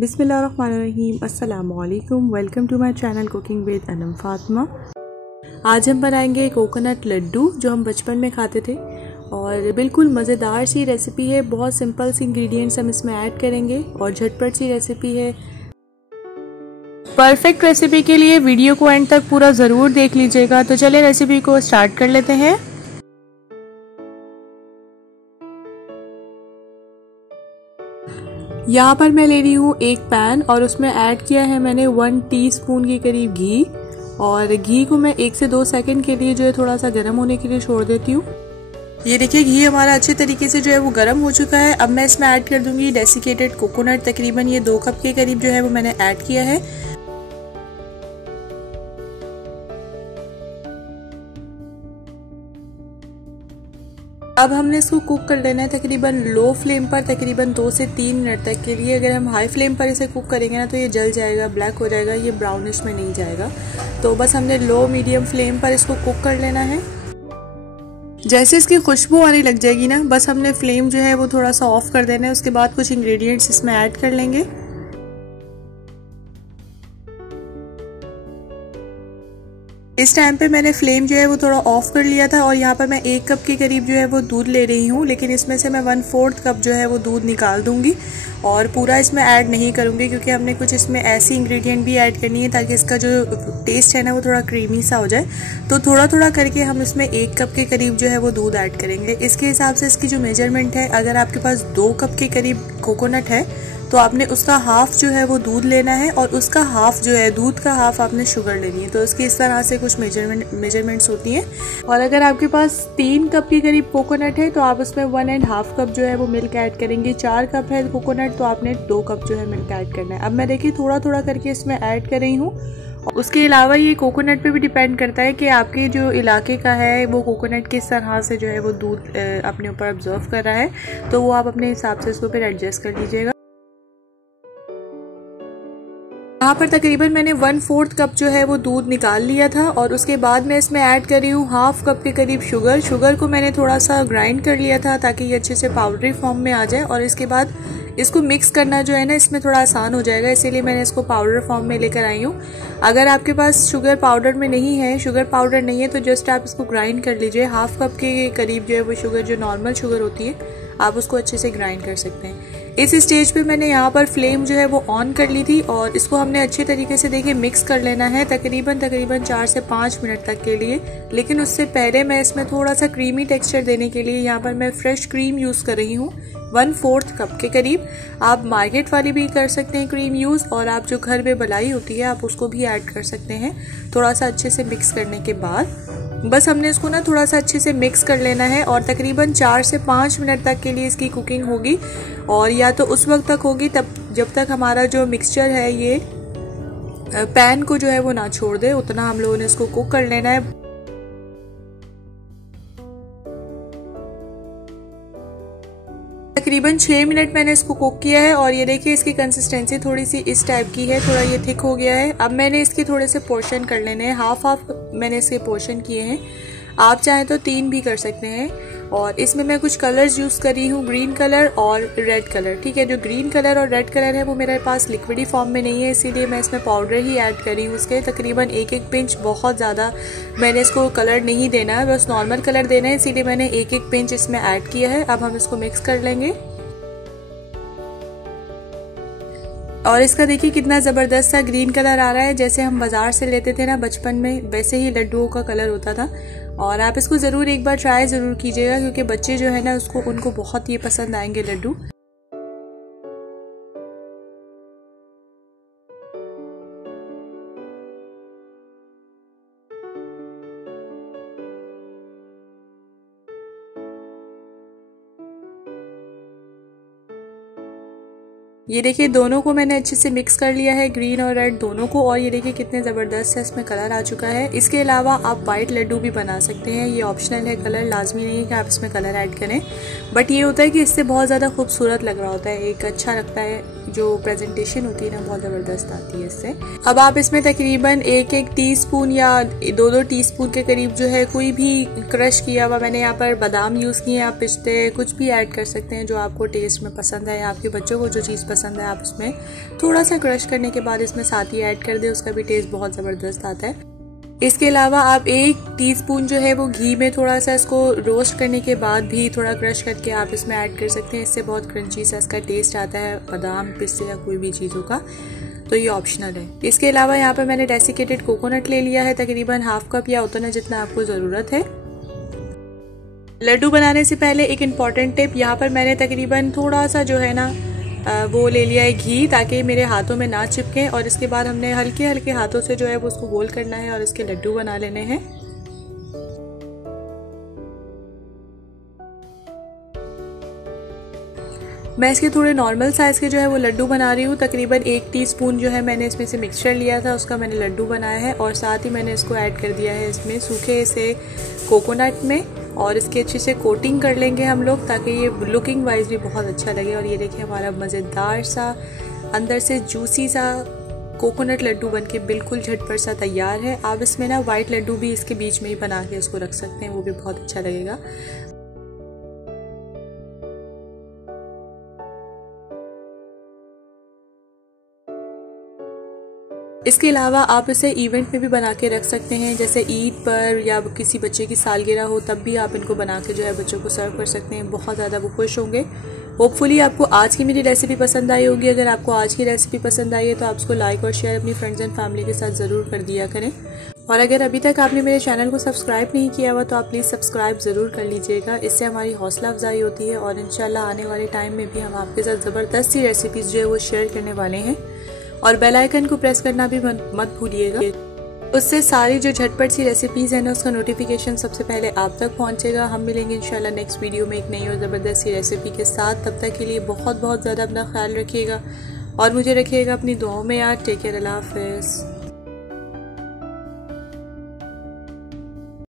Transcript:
बिस्मिल्लाहिर्रहमानिर्रहीम। अस्सलामुअलैकुम। Welcome to my channel cooking with Anam Fatima. आज हम बनाएंगे कोकोनट लड्डू जो हम बचपन में खाते थे और बिल्कुल मज़ेदार सी रेसिपी है। बहुत सिंपल सी इंग्रेडिएंट्स हम इसमें ऐड करेंगे और झटपट सी रेसिपी है। परफेक्ट रेसिपी के लिए वीडियो को एंड तक पूरा ज़रूर देख लीजिएगा। तो चलिए रेसिपी को स्टार्ट कर लेते हैं। यहाँ पर मैं ले रही हूँ एक पैन और उसमें ऐड किया है मैंने 1 टीस्पून के करीब घी। और घी को मैं 1 से 2 सेकंड के लिए जो है थोड़ा सा गर्म होने के लिए छोड़ देती हूँ। ये देखिए घी हमारा अच्छे तरीके से जो है वो गर्म हो चुका है। अब मैं इसमें ऐड कर दूंगी डेसिकेटेड कोकोनट। तकरीबन ये 2 कप के करीब जो है वो मैंने ऐड किया है। अब हमने इसको कुक कर लेना है तकरीबन लो फ्लेम पर तकरीबन 2 से 3 मिनट तक के लिए। अगर हम हाई फ्लेम पर इसे कुक करेंगे ना तो ये जल जाएगा, ब्लैक हो जाएगा, ये ब्राउनिश में नहीं जाएगा। तो बस हमने लो मीडियम फ्लेम पर इसको कुक कर लेना है। जैसे इसकी खुशबू आने लग जाएगी ना, बस हमने फ्लेम जो है वो थोड़ा सा ऑफ कर देना है। उसके बाद कुछ इंग्रेडिएंट्स इसमें ऐड कर लेंगे। इस टाइम पे मैंने फ्लेम जो है वो थोड़ा ऑफ कर लिया था और यहाँ पर मैं 1 कप के करीब जो है वो दूध ले रही हूँ, लेकिन इसमें से मैं 1/4 कप जो है वो दूध निकाल दूंगी और पूरा इसमें ऐड नहीं करूँगी क्योंकि हमने कुछ इसमें ऐसी इंग्रेडिएंट भी ऐड करनी है ताकि इसका जो टेस्ट है ना वो थोड़ा क्रीमी सा हो जाए। तो थोड़ा थोड़ा करके हम इसमें 1 कप के करीब जो है वो दूध ऐड करेंगे। इसके हिसाब से इसकी जो मेजरमेंट है, अगर आपके पास 2 कप के करीब कोकोनट है तो आपने उसका हाफ जो है वो दूध लेना है और उसका हाफ जो है दूध का हाफ आपने शुगर लेनी है। तो इसकी इस तरह से कुछ मेजरमेंट्स होती हैं। और अगर आपके पास 3 कप के करीब कोकोनट है तो आप उसमें 1.5 कप जो है वो मिल्क ऐड करेंगे। 4 कप है कोकोनट तो आपने 2 कप जो है मिल्क ऐड करना है। अब मैं देखिए थोड़ा थोड़ा करके इसमें ऐड कर रही हूँ। उसके अलावा ये कोकोनट पे भी डिपेंड करता है कि आपके जो इलाके का है वो कोकोनट किस तरह से जो है वो दूध अपने ऊपर ऑब्जर्व कर रहा है, तो वो आप अपने हिसाब से इसको फिर एडजस्ट कर लीजिएगा। यहाँ पर तकरीबन मैंने 1/4 कप जो है वो दूध निकाल लिया था और उसके बाद मैं इसमें ऐड कर रही हूँ हाफ कप के करीब शुगर। शुगर को मैंने थोड़ा सा ग्राइंड कर लिया था ताकि ये अच्छे से पाउडरी फॉर्म में आ जाए और इसके बाद इसको मिक्स करना जो है ना इसमें थोड़ा आसान हो जाएगा, इसीलिए मैंने इसको पाउडर फॉर्म में लेकर आई हूँ। अगर आपके पास शुगर पाउडर में नहीं है, शुगर पाउडर नहीं है तो जस्ट आप इसको ग्राइंड कर लीजिए। हाफ कप के करीब जो है वो शुगर, जो नॉर्मल शुगर होती है, आप उसको अच्छे से ग्राइंड कर सकते हैं। इस स्टेज पे मैंने यहाँ पर फ्लेम जो है वो ऑन कर ली थी और इसको हमने अच्छे तरीके से देखिए मिक्स कर लेना है तकरीबन 4 से 5 मिनट तक के लिए। लेकिन उससे पहले मैं इसमें थोड़ा सा क्रीमी टेक्सचर देने के लिए यहाँ पर मैं फ्रेश क्रीम यूज कर रही हूँ 1/4 कप के करीब। आप मार्केट वाली भी कर सकते हैं क्रीम यूज, और आप जो घर में मलाई होती है आप उसको भी ऐड कर सकते हैं। थोड़ा सा अच्छे से मिक्स करने के बाद बस हमने इसको ना थोड़ा सा अच्छे से मिक्स कर लेना है और तकरीबन 4 से 5 मिनट तक के लिए इसकी कुकिंग होगी। और या तो उस वक्त तक होगी तब जब तक हमारा जो मिक्सचर है ये पैन को जो है वो ना छोड़ दे, उतना हम लोगों ने इसको कुक कर लेना है। तकरीबन 6 मिनट मैंने इसको कुक किया है और ये देखिए इसकी कंसिस्टेंसी थोड़ी सी इस टाइप की है, थोड़ा ये थिक हो गया है। अब मैंने इसके थोड़े से पोर्शन कर लेने हैं, हाफ मैंने इसके पोर्शन किए हैं। आप चाहें तो 3 भी कर सकते हैं। और इसमें मैं कुछ कलर्स यूज कर रही हूँ, ग्रीन कलर और रेड कलर। ठीक है, जो ग्रीन कलर और रेड कलर है वो मेरे पास लिक्विडी फॉर्म में नहीं है, इसीलिए मैं इसमें पाउडर ही ऐड कर रही हूँ। उसके तकरीबन 1-1 पिंच, बहुत ज़्यादा मैंने इसको कलर नहीं देना है, बस नॉर्मल कलर देना है, इसीलिए मैंने 1-1 पिंच इसमें ऐड किया है। अब हम इसको मिक्स कर लेंगे और इसका देखिए कितना ज़बरदस्त सा ग्रीन कलर आ रहा है, जैसे हम बाजार से लेते थे ना बचपन में, वैसे ही लड्डुओं का कलर होता था। और आप इसको ज़रूर एक बार ट्राई ज़रूर कीजिएगा क्योंकि बच्चे जो है ना उनको बहुत ही पसंद आएंगे लड्डू। ये देखिए दोनों को मैंने अच्छे से मिक्स कर लिया है, ग्रीन और रेड दोनों को, और ये देखिए कितने ज़बरदस्त है इसमें कलर आ चुका है। इसके अलावा आप वाइट लड्डू भी बना सकते हैं, ये ऑप्शनल है, कलर लाजमी नहीं है कि आप इसमें कलर ऐड करें। बट ये होता है कि इससे बहुत ज़्यादा खूबसूरत लग रहा होता है, एक अच्छा लगता है जो प्रेजेंटेशन होती है ना बहुत ज़बरदस्त आती है इससे। अब आप इसमें तकरीबन 1-1 टीस्पून या 2-2 टीस्पून के करीब जो है कोई भी क्रश किया हुआ, मैंने यहाँ पर बादाम यूज़ किए हैं, आप पिस्ते कुछ भी ऐड कर सकते हैं जो आपको टेस्ट में पसंद है या आपके बच्चों को जो चीज़ पसंद है आप उसमें थोड़ा सा क्रश करने के बाद इसमें साथ ही ऐड कर दें, उसका भी टेस्ट बहुत ज़बरदस्त आता है। इसके अलावा आप 1 टीस्पून जो है वो घी में थोड़ा सा इसको रोस्ट करने के बाद भी थोड़ा क्रश करके आप इसमें ऐड कर सकते हैं, इससे बहुत क्रंची सा इसका टेस्ट आता है बादाम पिस्ते या कोई भी चीज़ों का, तो ये ऑप्शनल है। इसके अलावा यहाँ पर मैंने डेसिकेटेड कोकोनट ले लिया है, तकरीबन हाफ कप या उतना जितना आपको ज़रूरत है। लड्डू बनाने से पहले एक इम्पॉर्टेंट टिप, यहाँ पर मैंने तकरीबन थोड़ा सा जो है ना वो ले लिया है घी, ताकि मेरे हाथों में ना चिपके, और इसके बाद हमने हल्के हल्के हाथों से जो है वो उसको गोल करना है और इसके लड्डू बना लेने हैं। मैं इसके थोड़े नॉर्मल साइज़ के जो है वो लड्डू बना रही हूँ, तकरीबन 1 टीस्पून जो है मैंने इसमें से मिक्सचर लिया था, उसका मैंने लड्डू बनाया है, और साथ ही मैंने इसको ऐड कर दिया है इसमें सूखे से कोकोनट में, और इसकी अच्छे से कोटिंग कर लेंगे हम लोग ताकि ये लुकिंग वाइज भी बहुत अच्छा लगे। और ये देखिए हमारा मज़ेदार सा अंदर से जूसी सा कोकोनट लड्डू बनके बिल्कुल झटपट सा तैयार है। आप इसमें ना वाइट लड्डू भी इसके बीच में ही बना के इसको रख सकते हैं, वो भी बहुत अच्छा लगेगा। इसके अलावा आप इसे इवेंट में भी बना के रख सकते हैं, जैसे ईद पर या किसी बच्चे की सालगिरह हो तब भी आप इनको बना के जो है बच्चों को सर्व कर सकते हैं, बहुत ज़्यादा वो खुश होंगे। होपफुली आपको आज की मेरी रेसिपी पसंद आई होगी। अगर आपको आज की रेसिपी पसंद आई है तो आप उसको लाइक और शेयर अपनी फ्रेंड्स एंड फैमिली के साथ ज़रूर कर दिया करें, और अगर अभी तक आपने मेरे चैनल को सब्सक्राइब नहीं किया हुआ तो आप प्लीज़ सब्सक्राइब ज़रूर कर लीजिएगा, इससे हमारी हौसला अफजाई होती है, और इंशाल्लाह आने वाले टाइम में भी हम आपके साथ ज़बरदस्त सी रेसिपीज़ जो है वो शेयर करने वाले हैं। और बेल आइकन को प्रेस करना भी मत भूलिएगा, उससे सारी जो झटपट सी रेसिपीज़ है ना उसका नोटिफिकेशन सबसे पहले आप तक पहुंचेगा। हम मिलेंगे इंशाल्लाह नेक्स्ट वीडियो में एक नई और ज़बरदस्त सी रेसिपी के साथ। तब तक के लिए बहुत बहुत ज़्यादा अपना ख्याल रखिएगा और मुझे रखिएगा अपनी दुआओं में याद। टेक केयर, अल्लाह हाफ़िज़।